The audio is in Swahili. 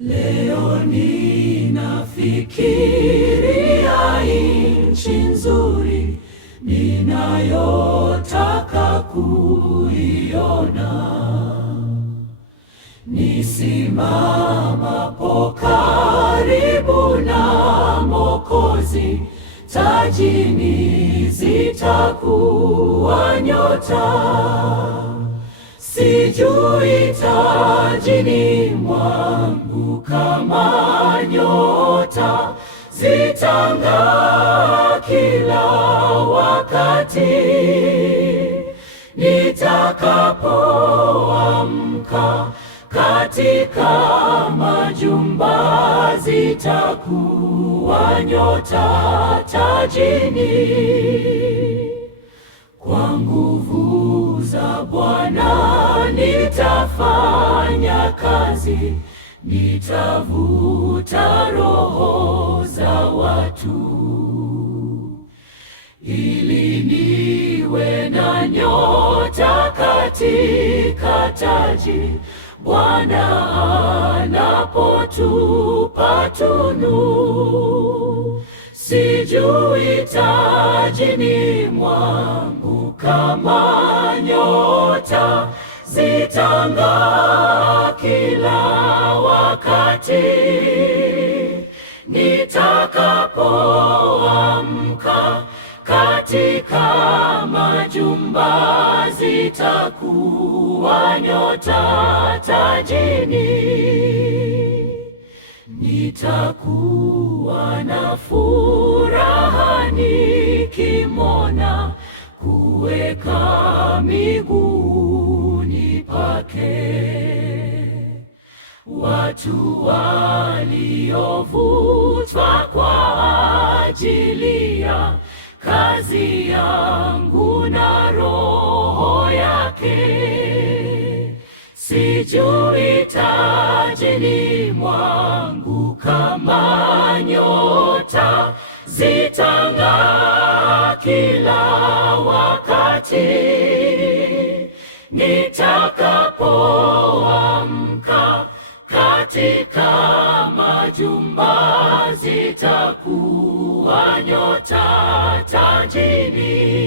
Leo ninafikiria nchi nzuri ninayotaka kuiona. Nisimamapo karibu na Mwokozi, tajini zitakuwa nyota. Sijui tajini mwangu kama nyota zitang'aa kila wakati. Nitakapoamka katika majumba, zitakuwa nyota tajini. Kwa nguvu za Bwana nitafanya kazi, nitavuta roho za watu, ili niwe na nyota katika taji, Bwana anapotupa tunu. Sijui tajini mwangu kama nyota zitang'aa kila wakati. Nitakapoamka katika majumba, zitakuwa nyota tajini. Nitakuwa na furaha nikimwona, kuweka miguuni pake. Watu waliovutwa kwa ajili ya kazi yangu na roho yake. Sijui tajini mwangu kama nyota zitang'aa kila wakati. Nitakapoamka katika majumba, zitakuwa nyota tajini.